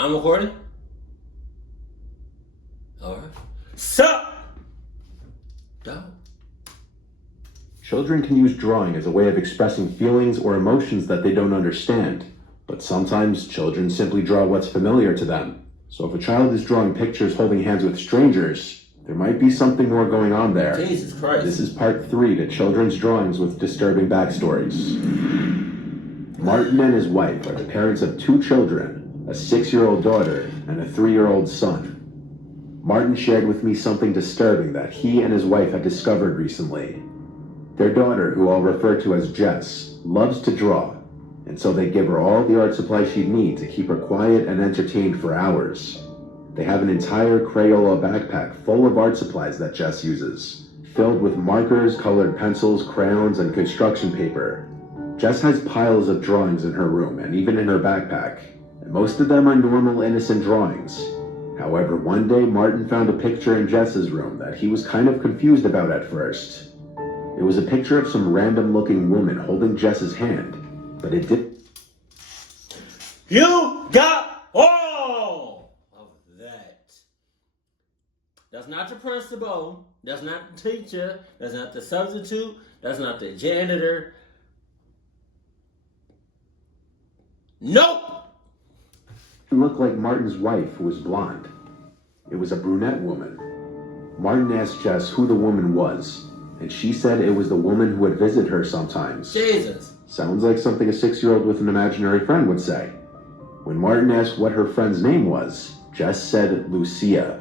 I'm recording. Alright. Sup? Go. Children can use drawing as a way of expressing feelings or emotions that they don't understand, but sometimes children simply draw what's familiar to them. So if a child is drawing pictures holding hands with strangers, there might be something more going on there. Jesus Christ. This is part 3 to children's drawings with disturbing backstories. Martin and his wife are the parents of 2 children, a 6-year-old daughter and a 3-year-old son. Martin shared with me something disturbing that he and his wife had discovered recently. Their daughter, who I'll refer to as Jess, loves to draw, and so they give her all the art supplies she'd need to keep her quiet and entertained for hours. They have an entire Crayola backpack full of art supplies that Jess uses, filled with markers, colored pencils, crayons, and construction paper. Jess has piles of drawings in her room and even in her backpack, and most of them are normal, innocent drawings. However, one day Martin found a picture in Jess's room that he was kind of confused about at first. It was a picture of some random-looking woman holding Jess's hand, but it did. You got all of that. That's not the principal. That's not the teacher. That's not the substitute. That's not the janitor. Nope! It looked like Martin's wife, who was blonde. It was a brunette woman. Martin asked Jess who the woman was, and she said it was the woman who would visit her sometimes. Jesus. Sounds like something a 6-year-old with an imaginary friend would say. When Martin asked what her friend's name was, Jess said Lucia.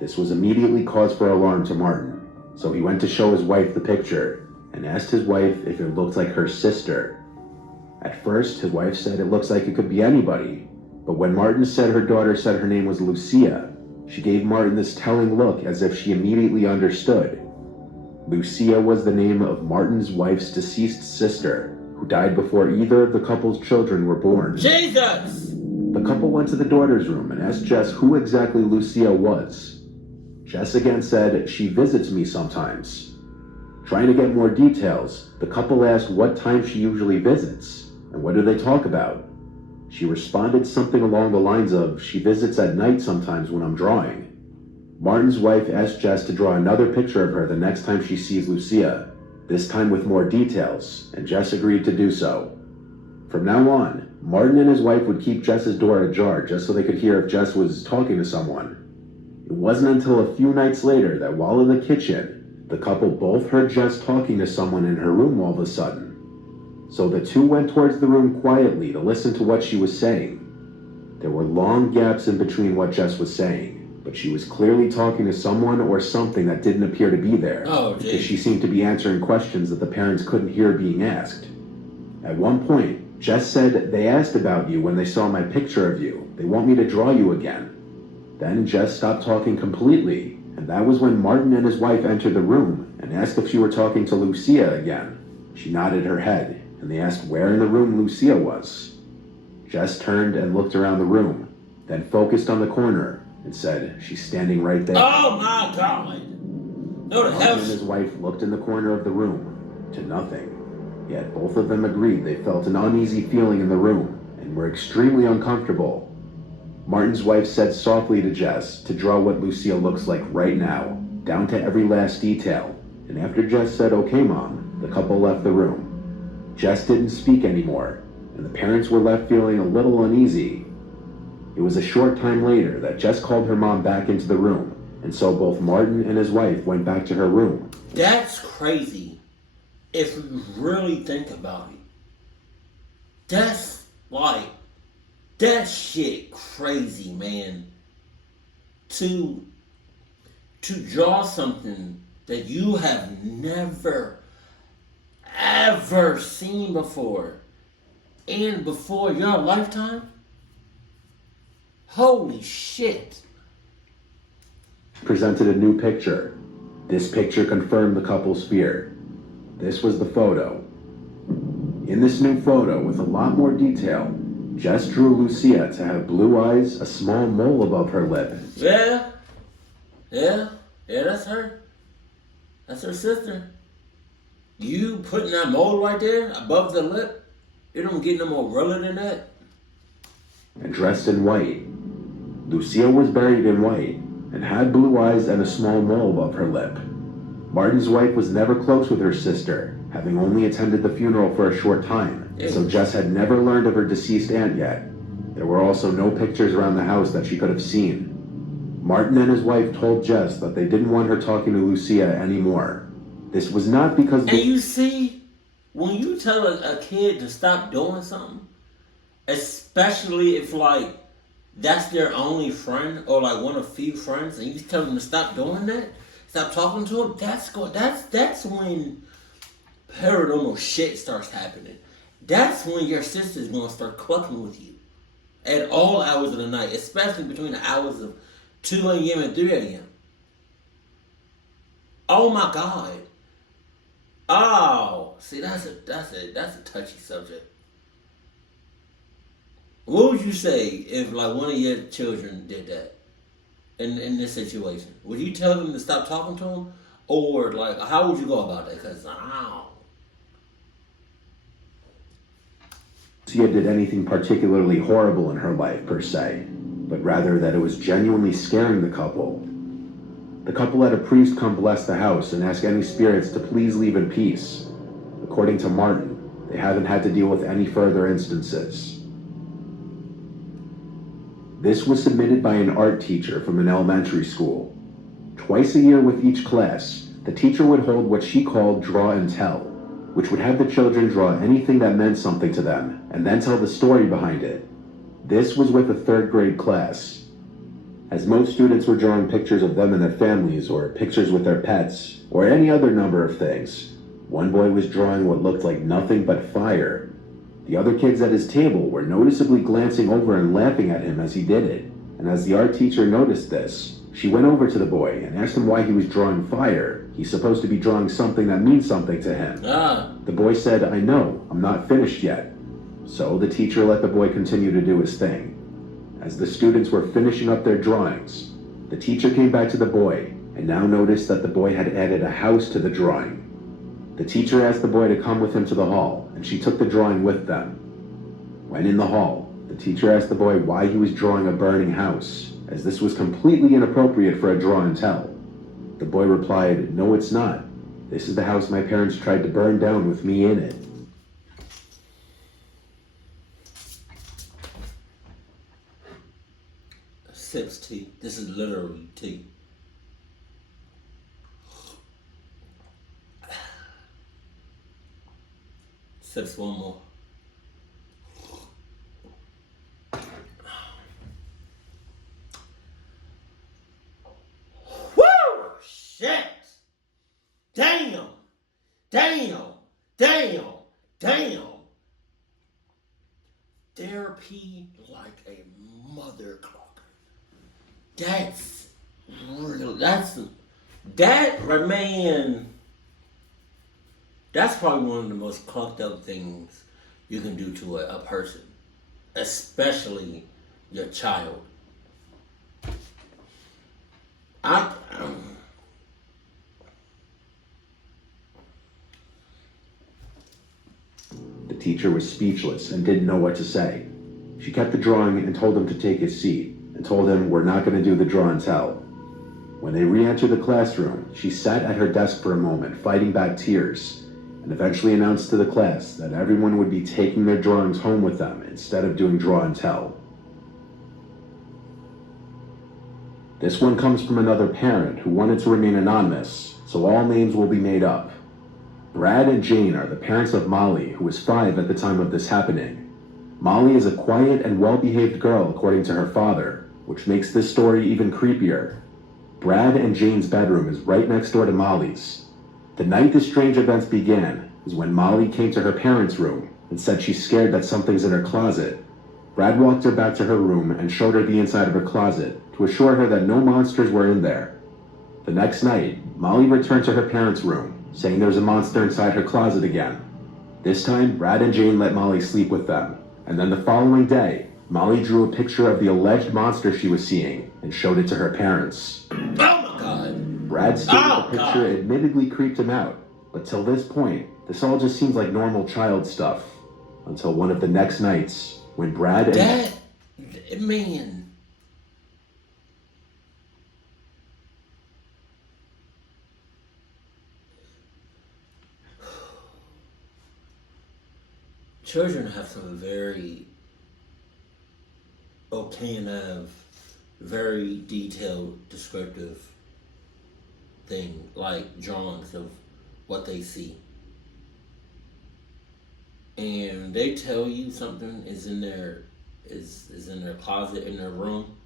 This was immediately cause for alarm to Martin, so he went to show his wife the picture and asked his wife if it looked like her sister. At first, his wife said it looks like it could be anybody, but when Martin said her daughter said her name was Lucia, she gave Martin this telling look as if she immediately understood. Lucia was the name of Martin's wife's deceased sister, who died before either of the couple's children were born. Jesus! The couple went to the daughter's room and asked Jess who exactly Lucia was. Jess again said, "She visits me sometimes." Trying to get more details, the couple asked what time she usually visits, and what do they talk about. She responded something along the lines of, "She visits at night sometimes when I'm drawing." Martin's wife asked Jess to draw another picture of her the next time she sees Lucia, this time with more details, and Jess agreed to do so. From now on, Martin and his wife would keep Jess's door ajar just so they could hear if Jess was talking to someone. It wasn't until a few nights later that while in the kitchen, the couple both heard Jess talking to someone in her room all of a sudden. So the two went towards the room quietly to listen to what she was saying. There were long gaps in between what Jess was saying, but she was clearly talking to someone or something that didn't appear to be there, because she seemed to be answering questions that the parents couldn't hear being asked. At one point, Jess said, "They asked about you when they saw my picture of you. They want me to draw you again." Then Jess stopped talking completely, and that was when Martin and his wife entered the room and asked if she were talking to Lucia again. She nodded her head, and they asked where in the room Lucia was. Jess turned and looked around the room, then focused on the corner and said, "She's standing right there." Oh my God! No, the hell. Martin and his wife looked in the corner of the room, to nothing. Yet both of them agreed they felt an uneasy feeling in the room and were extremely uncomfortable. Martin's wife said softly to Jess to draw what Lucia looks like right now, down to every last detail, and after Jess said, "Okay, Mom," the couple left the room. Jess didn't speak anymore, and the parents were left feeling a little uneasy. It was a short time later that Jess called her mom back into the room, and so both Martin and his wife went back to her room. That's crazy, if you really think about it. That's like, that shit crazy, man. To draw something that you have never, ever seen before, and before your lifetime? Holy shit. Presented a new picture. This picture confirmed the couple's fear. This was the photo. In this new photo, with a lot more detail, Jess drew Lucia to have blue eyes, a small mole above her lip. Yeah, that's her. That's her sister. You putting that mole right there above the lip, it don't get no more realer than that. And dressed in white. Lucia was buried in white and had blue eyes and a small mole above her lip. Martin's wife was never close with her sister, having only attended the funeral for a short time, so Jess had never learned of her deceased aunt yet. There were also no pictures around the house that she could have seen. Martin and his wife told Jess that they didn't want her talking to Lucia anymore. This was not because... And you see, when you tell a kid to stop doing something, especially if, like, that's their only friend or, like, one of few friends, and you tell them to stop doing that, stop talking to them, that's when paranormal shit starts happening. That's when your sister's going to start clucking with you at all hours of the night, especially between the hours of 2 a.m. and 3 a.m. Oh my God. Oh, see, that's a touchy subject. What would you say if, like, one of your children did that in this situation? Would you tell them to stop talking to them, or, like, how would you go about that? Because Lucia did anything particularly horrible in her life per se, but rather that it was genuinely scaring the couple. The couple had a priest come bless the house and ask any spirits to please leave in peace. According to Martin, they haven't had to deal with any further instances. This was submitted by an art teacher from an elementary school. Twice a year with each class, the teacher would hold what she called draw and tell, which would have the children draw anything that meant something to them and then tell the story behind it. This was with a 3rd grade class. As most students were drawing pictures of them and their families, or pictures with their pets, or any other number of things, one boy was drawing what looked like nothing but fire. The other kids at his table were noticeably glancing over and laughing at him as he did it, and as the art teacher noticed this, she went over to the boy and asked him why he was drawing fire. He's supposed to be drawing something that means something to him. The boy said, "I know, I'm not finished yet." So the teacher let the boy continue to do his thing. As the students were finishing up their drawings, the teacher came back to the boy and now noticed that the boy had added a house to the drawing. The teacher asked the boy to come with him to the hall, and she took the drawing with them. When in the hall, the teacher asked the boy why he was drawing a burning house, as this was completely inappropriate for a draw and tell. The boy replied, "No, it's not. This is the house my parents tried to burn down with me in it." Sips tea. This is literally tea. Sips one more. Woo! Shit! Damn! Therapy like a mother clocker. That's real. That's probably one of the most clunked up things you can do to a person, especially your child. The teacher was speechless and didn't know what to say. She kept the drawing and told him to take his seat, and told him we're not going to do the draw and tell. When they re-entered the classroom, she sat at her desk for a moment, fighting back tears, and eventually announced to the class that everyone would be taking their drawings home with them instead of doing draw and tell. This one comes from another parent who wanted to remain anonymous, so all names will be made up. Brad and Jane are the parents of Molly, who was 5 at the time of this happening. Molly is a quiet and well-behaved girl according to her father, which makes this story even creepier. Brad and Jane's bedroom is right next door to Molly's. The night the strange events began is when Molly came to her parents' room and said she's scared that something's in her closet. Brad walked her back to her room and showed her the inside of her closet to assure her that no monsters were in there. The next night, Molly returned to her parents' room, saying there was a monster inside her closet again. This time, Brad and Jane let Molly sleep with them, and then the following day, Molly drew a picture of the alleged monster she was seeing and showed it to her parents. Oh my God! Brad stated the picture admittedly creeped him out, but till this point, this all just seems like normal child stuff. Until one of the next nights, when Brad and... Man, children have some can have very detailed, descriptive thing, like drawings of what they see. And they tell you something is in their closet, in their room,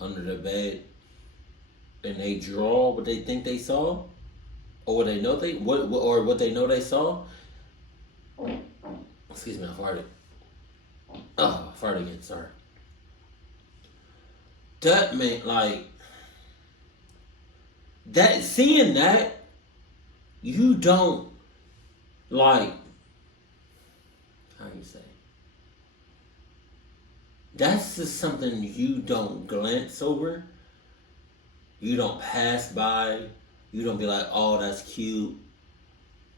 under their bed, and they draw what they think they saw, or what they know they saw. Excuse me, I farted. Oh, I farted again. Sorry. That meant that. Seeing that, you don't like. How you say? That's just something you don't glance over. You don't pass by. You don't be like, oh, that's cute.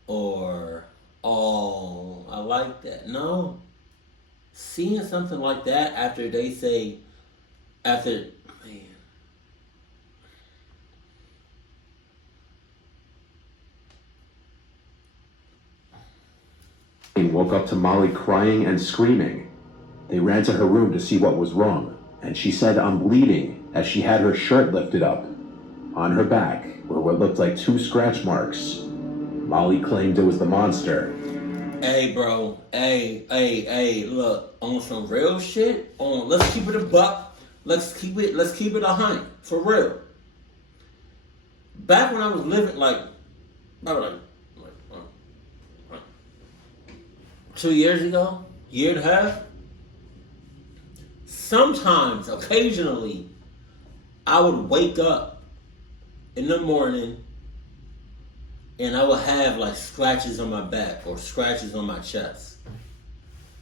Or, oh, I like that. No. Seeing something like that after they say, man. Woke up to Molly crying and screaming. They ran to her room to see what was wrong, and she said, I'm bleeding, as she had her shirt lifted up. On her back were what looked like 2 scratch marks. Molly claimed it was the monster. Hey, bro. Hey, look, on some real shit, let's keep it a buck. Let's keep it 100, for real. Back when I was living, about 2 years ago, year and a half, sometimes, occasionally, I would wake up in the morning and I would have scratches on my back or scratches on my chest.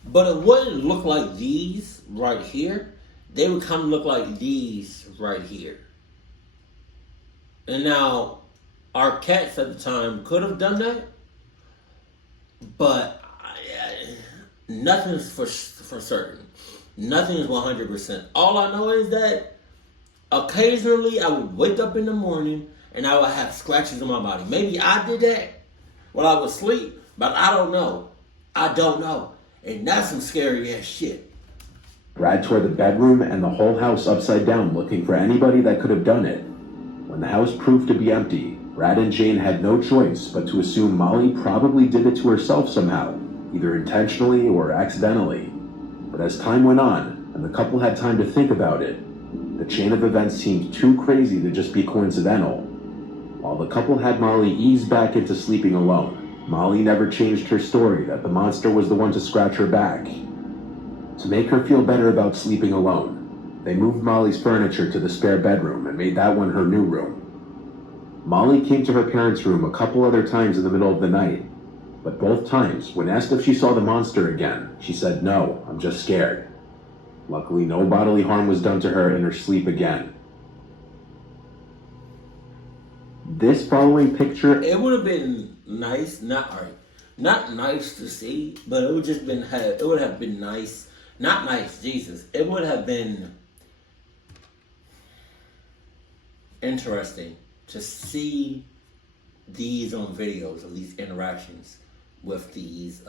But it wouldn't look like these right here. They would kind of look like these right here. And now, our cats at the time could have done that, but nothing is for certain. Nothing is 100%. All I know is that occasionally I would wake up in the morning and I would have scratches on my body. Maybe I did that while I was asleep, but I don't know. And that's some scary ass shit. Brad tore the bedroom and the whole house upside down looking for anybody that could have done it. When the house proved to be empty, Brad and Jane had no choice but to assume Molly probably did it to herself somehow, either intentionally or accidentally. But as time went on, and the couple had time to think about it, the chain of events seemed too crazy to just be coincidental. While the couple had Molly ease back into sleeping alone, Molly never changed her story that the monster was the one to scratch her back. To make her feel better about sleeping alone, they moved Molly's furniture to the spare bedroom and made that one her new room. Molly came to her parents' room a couple other times in the middle of the night, but both times, when asked if she saw the monster again, she said, no, I'm just scared. Luckily, no bodily harm was done to her in her sleep again. This following picture... It would have been nice, not nice to see, but it would have been nice. Not nice, Jesus. It would have been interesting to see these on videos of these interactions with these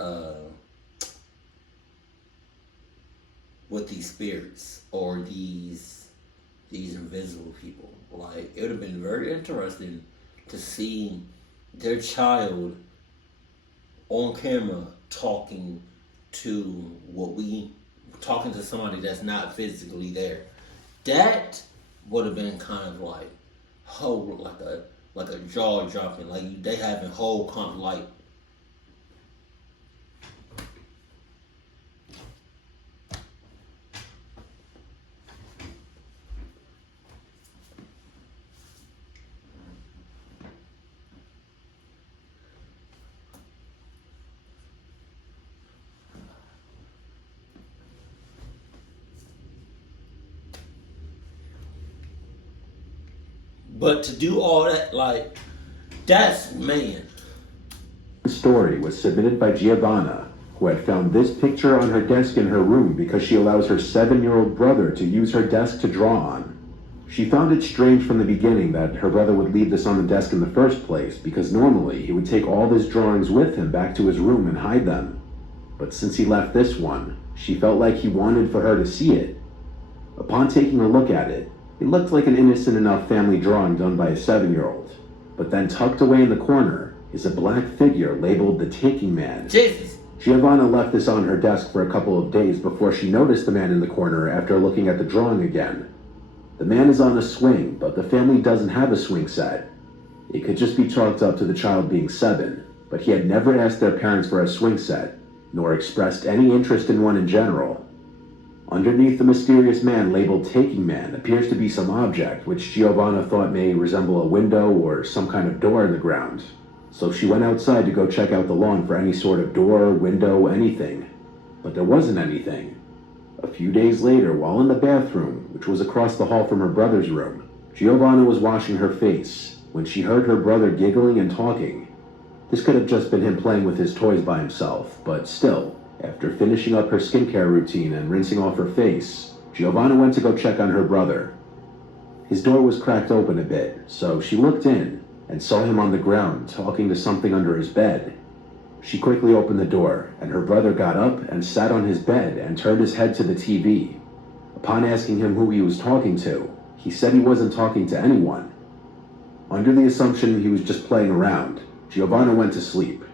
spirits or these invisible people. It would have been very interesting to see their child on camera talking to somebody that's not physically there. That would have been kind of like a jaw dropping. They having whole But to do all that, that's, man. The story was submitted by Giovanna, who had found this picture on her desk in her room because she allows her 7-year-old brother to use her desk to draw on. She found it strange from the beginning that her brother would leave this on the desk in the first place, because normally he would take all his drawings with him back to his room and hide them. but since he left this one, she felt like he wanted for her to see it. Upon taking a look at it, it looked like an innocent enough family drawing done by a 7-year-old. But then tucked away in the corner is a black figure labeled the Taking Man. Jesus! Giovanna left this on her desk for a couple of days before she noticed the man in the corner after looking at the drawing again. The man is on a swing, but the family doesn't have a swing set. It could just be chalked up to the child being 7, but he had never asked their parents for a swing set, nor expressed any interest in one in general. Underneath the mysterious man labeled Taking Man appears to be some object which Giovanna thought may resemble a window or some kind of door in the ground. So she went outside to go check out the lawn for any sort of door, window, anything. But there wasn't anything. A few days later, while in the bathroom, which was across the hall from her brother's room, Giovanna was washing her face when she heard her brother giggling and talking. This could have just been him playing with his toys by himself, but still, after finishing up her skincare routine and rinsing off her face, Giovanna went to go check on her brother. His door was cracked open a bit, so she looked in and saw him on the ground talking to something under his bed. She quickly opened the door, and her brother got up and sat on his bed and turned his head to the TV. Upon asking him who he was talking to, he said he wasn't talking to anyone. Under the assumption he was just playing around, Giovanna went to sleep.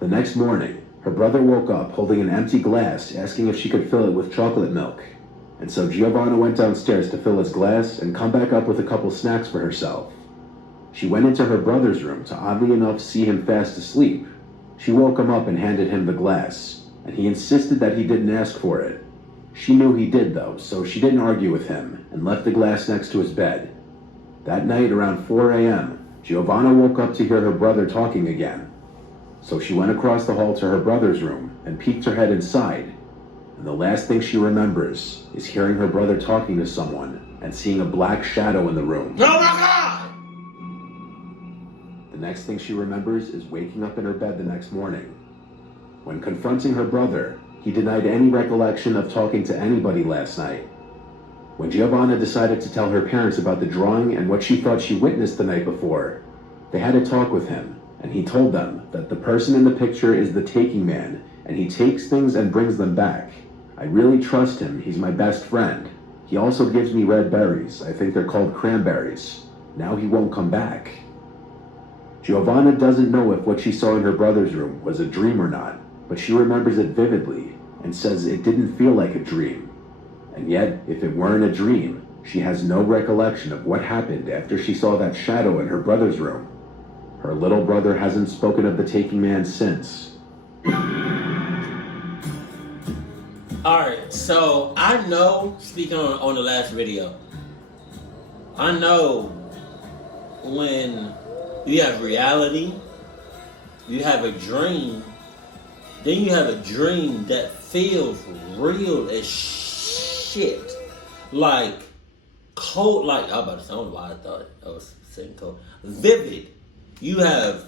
The next morning, her brother woke up holding an empty glass, asking if she could fill it with chocolate milk. And so Giovanna went downstairs to fill his glass and come back up with a couple snacks for herself. She went into her brother's room to oddly enough see him fast asleep. She woke him up and handed him the glass, and he insisted that he didn't ask for it. She knew he did though, so she didn't argue with him and left the glass next to his bed. That night around 4 a.m., Giovanna woke up to hear her brother talking again. So she went across the hall to her brother's room and peeked her head inside. And the last thing she remembers is hearing her brother talking to someone and seeing a black shadow in the room. Oh my God! The next thing she remembers is waking up in her bed the next morning. When confronting her brother, he denied any recollection of talking to anybody last night. When Giovanna decided to tell her parents about the drawing and what she thought she witnessed the night before, they had a talk with him, and he told them that the person in the picture is the Taking Man, and he takes things and brings them back. I really trust him, he's my best friend. He also gives me red berries, I think they're called cranberries. Now he won't come back. Giovanna doesn't know if what she saw in her brother's room was a dream or not, but she remembers it vividly and says it didn't feel like a dream. And yet, if it weren't a dream, she has no recollection of what happened after she saw that shadow in her brother's room. Her little brother hasn't spoken of the Taking Man since. Alright, so I know, speaking on the last video, I know when you have reality, you have a dream, then you have a dream that feels real as shit. Like cold, like I'm about to say, I don't know why I thought I was saying cold. Vivid. You have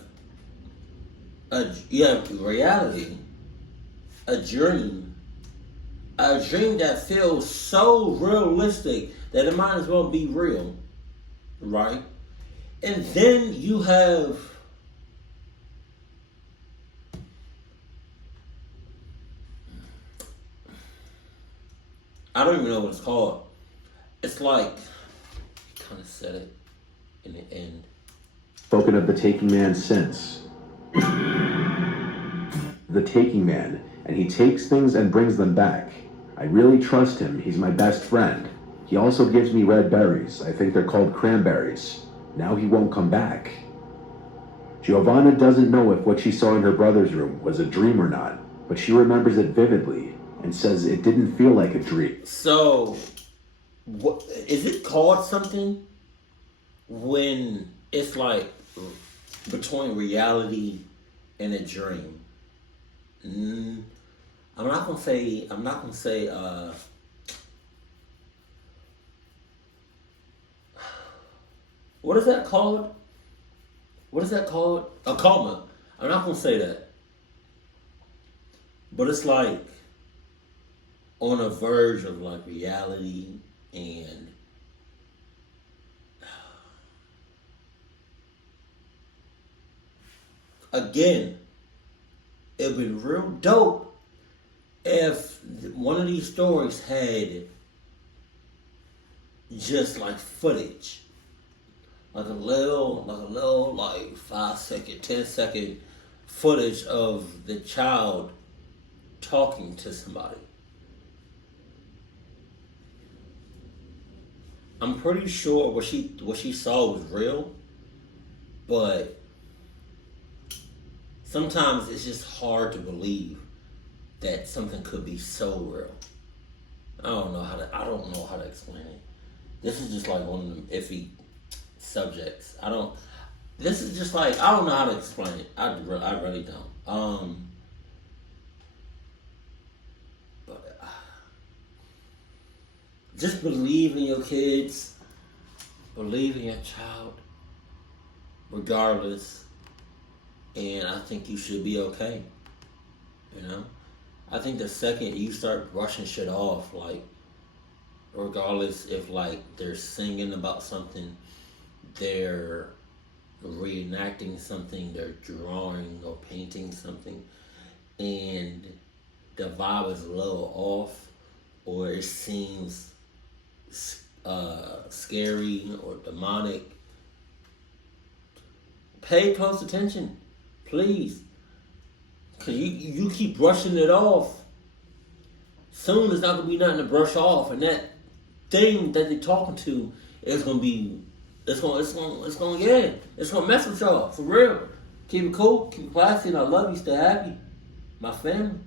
reality, a dream that feels so realistic that it might as well be real, right? And then you have I don't even know what it's called. It's like you kind of said it in the end. Spoken of the Taking Man since. The Taking Man, and he takes things and brings them back. I really trust him, he's my best friend. He also gives me red berries, I think they're called cranberries. Now he won't come back. Giovanna doesn't know if what she saw in her brother's room was a dream or not, but she remembers it vividly and says it didn't feel like a dream. So, what is it called something when it's like between reality and a dream? I'm not gonna say. What is that called? What is that called? A coma. I'm not gonna say that. But it's like on a verge of like reality and again, It'd been real dope if one of these stories had just like footage, like a little, like 5 second, 10 second footage of the child talking to somebody. I'm pretty sure what she saw was real, but sometimes it's just hard to believe that something could be so real. I don't know how to explain it. This is just like one of them iffy subjects. This is just like, I don't know how to explain it. I really don't. But just believe in your kids, believe in your child, regardless, and I think you should be okay. You know, I think the second you start brushing shit off, like, regardless if like they're singing about something, they're reenacting something, they're drawing or painting something, and the vibe is a little off, or it seems scary or demonic, pay close attention, please. Because you keep brushing it off, soon there's not going to be nothing to brush off, and that thing that they're talking to is going to be, it's going to mess with y'all, for real. Keep it cool, keep it classy, and I love you, stay happy. My family.